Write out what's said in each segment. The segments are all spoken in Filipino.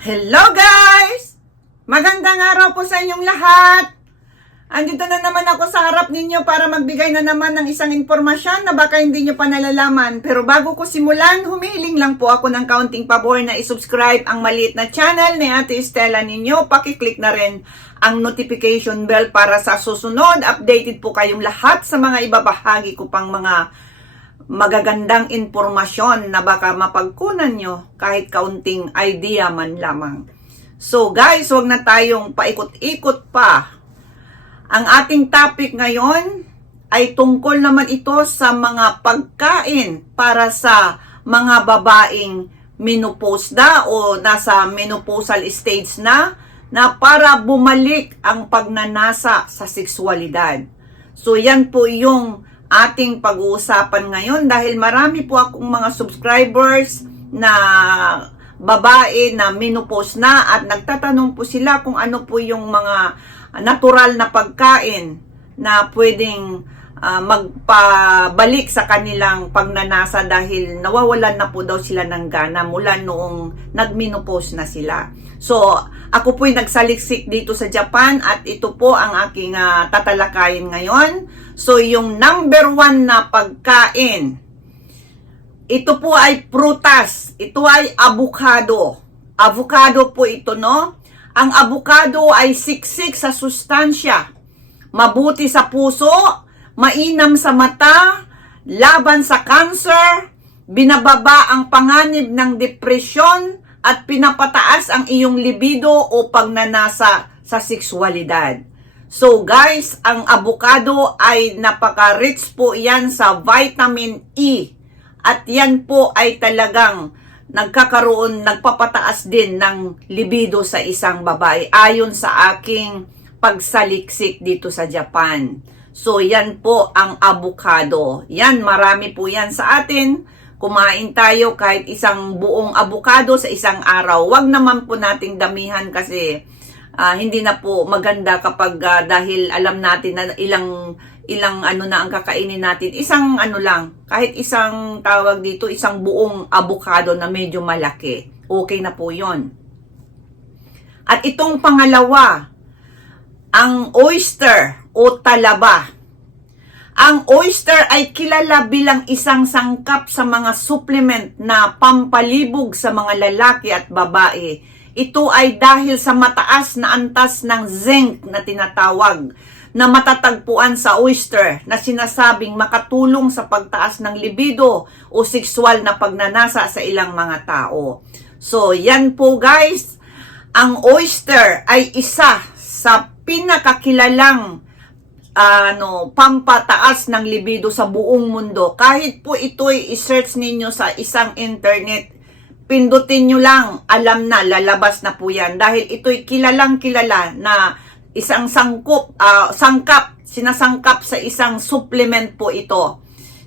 Hello guys! Magandang araw po sa inyong lahat! Andito na naman ako sa harap ninyo para magbigay na naman ng isang informasyon na baka hindi nyo pa nalalaman. Pero bago ko simulan, humihiling lang po ako ng kaunting pabor na isubscribe ang maliit na channel ni Ate Estela ninyo. Pakiclick na rin ang notification bell para sa susunod. Updated po kayong lahat sa mga ibabahagi ko pang mga magagandang informasyon na baka mapagkunan nyo kahit kaunting idea man lamang. So guys, huwag na tayong paikot-ikot pa. Ang ating topic ngayon ay tungkol naman ito sa mga pagkain para sa mga babaeng menopause na o nasa menopausal stage na para bumalik ang pagnanasa sa sexualidad. So yan po yung ating pag-uusapan ngayon dahil marami po akong mga subscribers na babae na menopause na at nagtatanong po sila kung ano po yung mga natural na pagkain na pwedeng magpabalik sa kanilang pagnanasa dahil nawawalan na po daw sila ng gana mula noong nagmenopause na sila. So, ako po'y nagsaliksik dito sa Japan at ito po ang aking tatalakayin ngayon. So, yung number 1 na pagkain, ito po ay prutas. Ito ay avocado. Avocado po ito, no? Ang avocado ay siksik sa sustansya, mabuti sa puso, mainam sa mata, laban sa cancer, binababa ang panganib ng depresyon, at pinapataas ang iyong libido o pagnanasa sa sexualidad. So guys, ang avocado ay napaka-rich po yan sa vitamin E. At yan po ay talagang nagpapataas din ng libido sa isang babae ayon sa aking pagsaliksik dito sa Japan. So yan po ang avocado. Yan, marami po yan sa atin. Kumain tayo kahit isang buong avocado sa isang araw. Wag naman po nating damihan kasi hindi na po maganda kapag dahil alam natin na ilang ano na ang kakainin natin. Isang ano lang, kahit isang tawag dito, isang buong avocado na medyo malaki. Okay na po yon. At itong pangalawa, ang oyster o talaba. Ang oyster ay kilala bilang isang sangkap sa mga supplement na pampalibog sa mga lalaki at babae. Ito ay dahil sa mataas na antas ng zinc na tinatawag na matatagpuan sa oyster na sinasabing makatulong sa pagtaas ng libido o sexual na pagnanasa sa ilang mga tao. So yan po guys, ang oyster ay isa sa pinakakilalang pampataas ng libido sa buong mundo. Kahit po ito'y i-search ninyo sa isang internet, pindutin nyo lang, alam na, lalabas na po yan. Dahil ito'y kilalang kilala na isang sinasangkap sa isang supplement po ito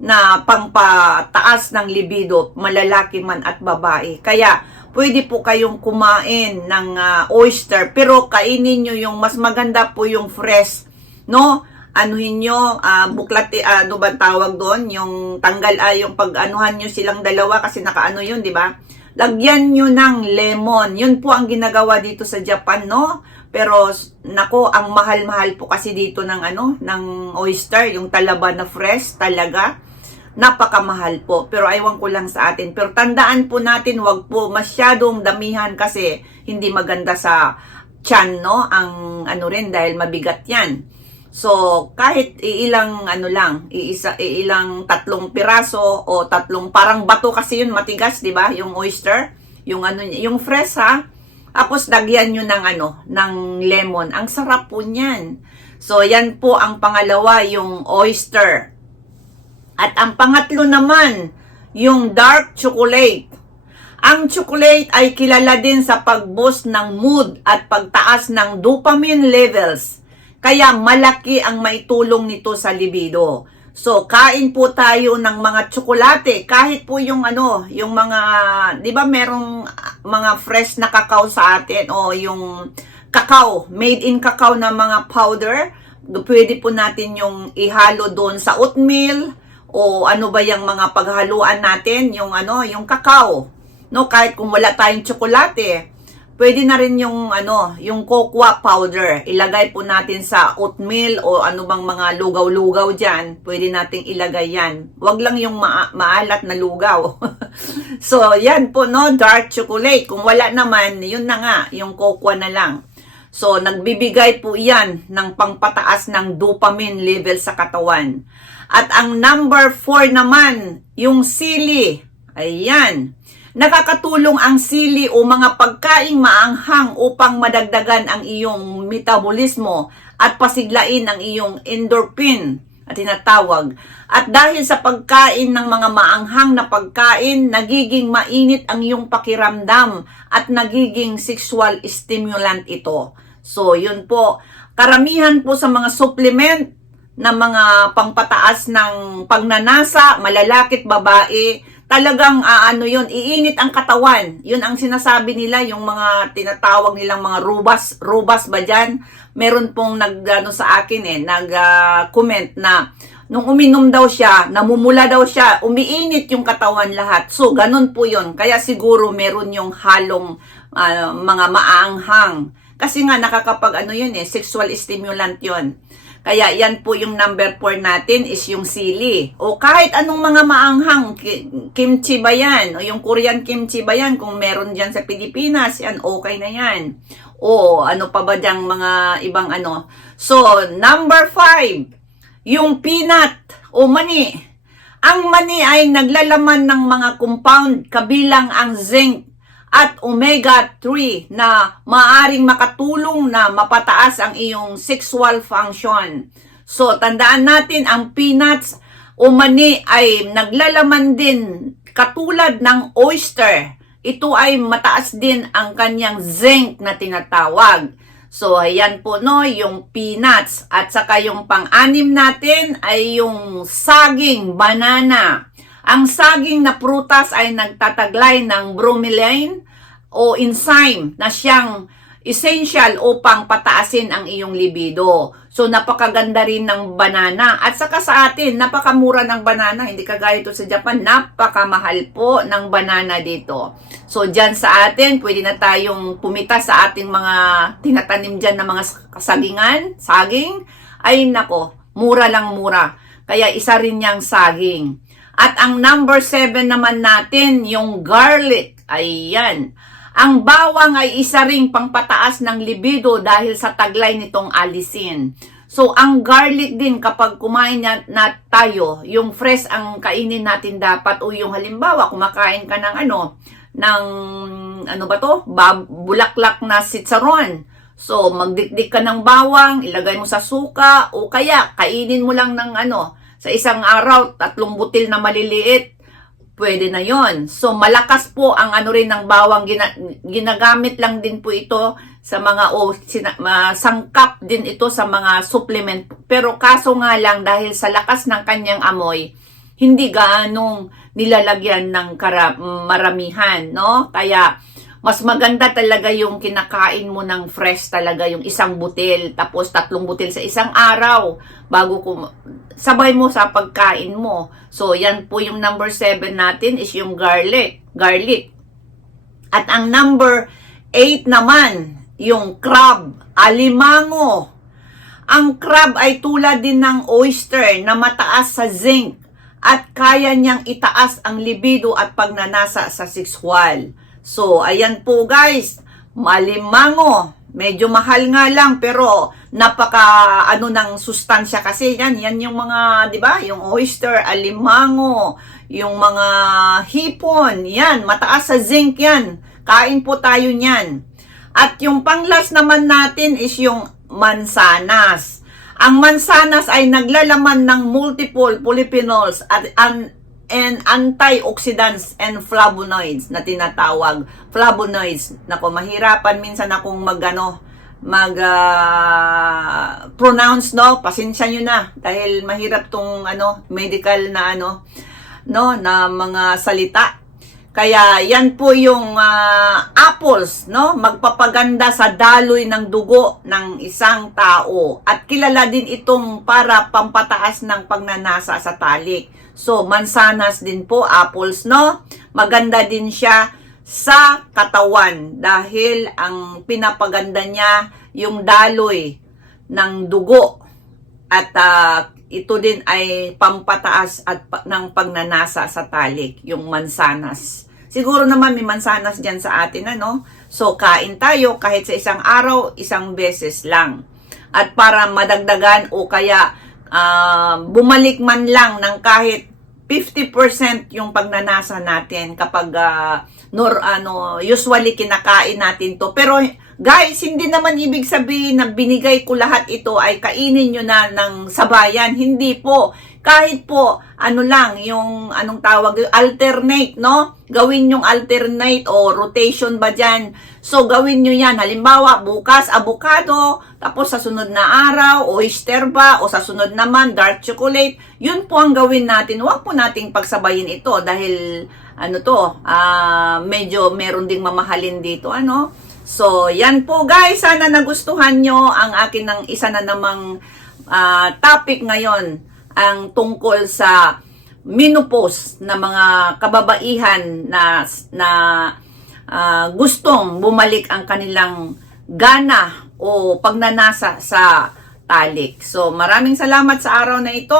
na pampataas ng libido, malalaki man at babae. Kaya, pwede po kayong kumain ng oyster, pero kainin nyo yung mas maganda po yung fresh, no? Anuhin nyo, buklati, ano ba tawag doon? Yung tanggal, yung pag-anuhan nyo silang dalawa kasi nakaano yun, di ba? Lagyan nyo ng lemon. Yun po ang ginagawa dito sa Japan, no? Pero, nako, ang mahal-mahal po kasi dito ng oyster, yung talaba na fresh talaga. Napakamahal po. Pero aywan ko lang sa atin. Pero tandaan po natin, wag po masyadong damihan kasi hindi maganda sa tiyan, no? Ang rin, dahil mabigat yan. So, kahit ilang ilang 3 piraso o 3 parang bato kasi yun matigas, 'di ba? Yung oyster, yung yung fresh ha. Tapos lagyan niyo ng lemon. Ang sarap po niyan. So, yan po ang pangalawa, yung oyster. At ang pangatlo naman, yung dark chocolate. Ang chocolate ay kilala din sa pag-boost ng mood at pagtaas ng dopamine levels. Kaya malaki ang maitulong nito sa libido. So, kain po tayo ng mga tsokolate. Kahit po yung yung mga, di ba merong mga fresh na kakao sa atin o yung kakao, made in kakao na mga powder. Pwede po natin yung ihalo doon sa oatmeal o ano ba yung mga paghaluan natin, yung kakao. No, kahit kung wala tayong tsokolate, pwede na rin yung yung cocoa powder. Ilagay po natin sa oatmeal o ano bang mga lugaw-lugaw diyan. Pwede nating ilagay 'yan. Wag lang yung maalat na lugaw. So, yan po no, dark chocolate. Kung wala naman, yun na nga, yung cocoa na lang. So, nagbibigay po 'yan ng pangpataas ng dopamine level sa katawan. At ang number 4 naman, yung sili. Ayan. Nakakatulong ang sili o mga pagkaing maanghang upang madagdagan ang iyong metabolismo at pasiglain ang iyong endorphin at tinatawag. At dahil sa pagkain ng mga maanghang na pagkain, nagiging mainit ang iyong pakiramdam at nagiging sexual stimulant ito. So, yun po. Karamihan po sa mga supplement na mga pangpataas ng pagnanasa, malalakit babae, talagang yun, iinit ang katawan. Yun ang sinasabi nila, yung mga tinatawag nilang mga rubas ba dyan? Meron pong sa akin nag-comment na nung uminom daw siya, namumula daw siya, umiinit yung katawan lahat. So, ganun po yun. Kaya siguro meron yung halong mga maanghang. Kasi nga nakakapag sexual stimulant yun. Kaya yan po yung number 4 natin is yung sili. O kahit anong mga maanghang, kimchi ba yan? O yung Korean kimchi ba yan? Kung meron dyan sa Pilipinas, yan, okay na yan. O ano pa ba dyang mga ibang So, number 5, yung peanut o mani. Ang mani ay naglalaman ng mga compound kabilang ang zinc at omega-3 na maaring makatulong na mapataas ang iyong sexual function. So, tandaan natin, ang peanuts o mani ay naglalaman din katulad ng oyster. Ito ay mataas din ang kanyang zinc na tinatawag. So, ayan po no, yung peanuts. At saka yung pang-anim natin ay yung saging, banana. Ang saging na prutas ay nagtataglay ng bromelain o enzyme na siyang essential upang pataasin ang iyong libido. So, napakaganda rin ng banana. At saka sa atin, napakamura ng banana. Hindi kagaya ito sa Japan, napakamahal po ng banana dito. So, dyan sa atin, pwede na tayong pumita sa ating mga tinatanim dyan na mga kasagingan, saging. Ay nako, mura lang mura. Kaya isa rin niyang saging. At ang number 7 naman natin, yung garlic. Ayan. Ang bawang ay isa ring pangpataas ng libido dahil sa taglay nitong alisin. So, ang garlic din kapag kumain na tayo, yung fresh ang kainin natin dapat o yung halimbawa, kumakain ka ng bulaklak na sitsaron. So, magdikdik ka ng bawang, ilagay mo sa suka o kaya kainin mo lang ng sa isang araw, 3 butil na maliliit, pwede na yon. So, malakas po ang rin ng bawang. Ginagamit lang din po ito sa mga, sangkap din ito sa mga supplement. Pero kaso nga lang, dahil sa lakas ng kanyang amoy, hindi gaanong nilalagyan ng maramihan, no? Kaya, mas maganda talaga yung kinakain mo ng fresh talaga, yung isang butil, tapos 3 butil sa isang araw, bago sabay mo sa pagkain mo. So, yan po yung number 7 natin is yung garlic. At ang number 8 naman, yung crab, alimango. Ang crab ay tulad din ng oyster na mataas sa zinc at kaya niyang itaas ang libido at pagnanasa sa sexual. So, ayan po guys, alimango. Medyo mahal nga lang pero napaka ng sustansya kasi yan yung mga, 'di ba? Yung oyster, alimango, yung mga hipon, yan, mataas sa zinc yan. Kain po tayo niyan. At yung panglas naman natin is yung mansanas. Ang mansanas ay naglalaman ng multiple polyphenols and antioxidants and flavonoids na tinatawag. Flavonoids. Nako, mahirapan minsan akong pronounce, no? Pasensya nyo na dahil mahirap tong medical na na mga salita. Kaya yan po yung apples, no? Magpapaganda sa daloy ng dugo ng isang tao. At kilala din itong para pampataas ng pagnanasa sa talik. So, mansanas din po, apples, no? Maganda din siya sa katawan dahil ang pinapaganda niya yung daloy ng dugo at ito din ay pampataas at ng pagnanasa sa talik, yung mansanas. Siguro naman may mansanas dyan sa atin, ano? So, kain tayo kahit sa isang araw, isang beses lang. At para madagdagan o kaya bumalik man lang ng kahit 50% yung pagnanasa natin kapag usually kinakain natin to. Pero guys, hindi naman ibig sabihin na binigay ko lahat ito ay kainin nyo na ng sabayan. Hindi po. Kahit po, yung alternate, no? Gawin yung alternate o rotation ba dyan. So, gawin nyo yan. Halimbawa, bukas, avocado, tapos sa sunod na araw, oyster ba, o sa sunod naman, dark chocolate. Yun po ang gawin natin. Huwag po nating pagsabayin ito dahil, medyo meron ding mamahalin dito, ano? So, yan po guys. Sana nagustuhan nyo ang akin ng isa na namang topic ngayon. Ang tungkol sa menopause na mga kababaihan na gustong bumalik ang kanilang gana o pagnanasa sa talik. So, maraming salamat sa araw na ito.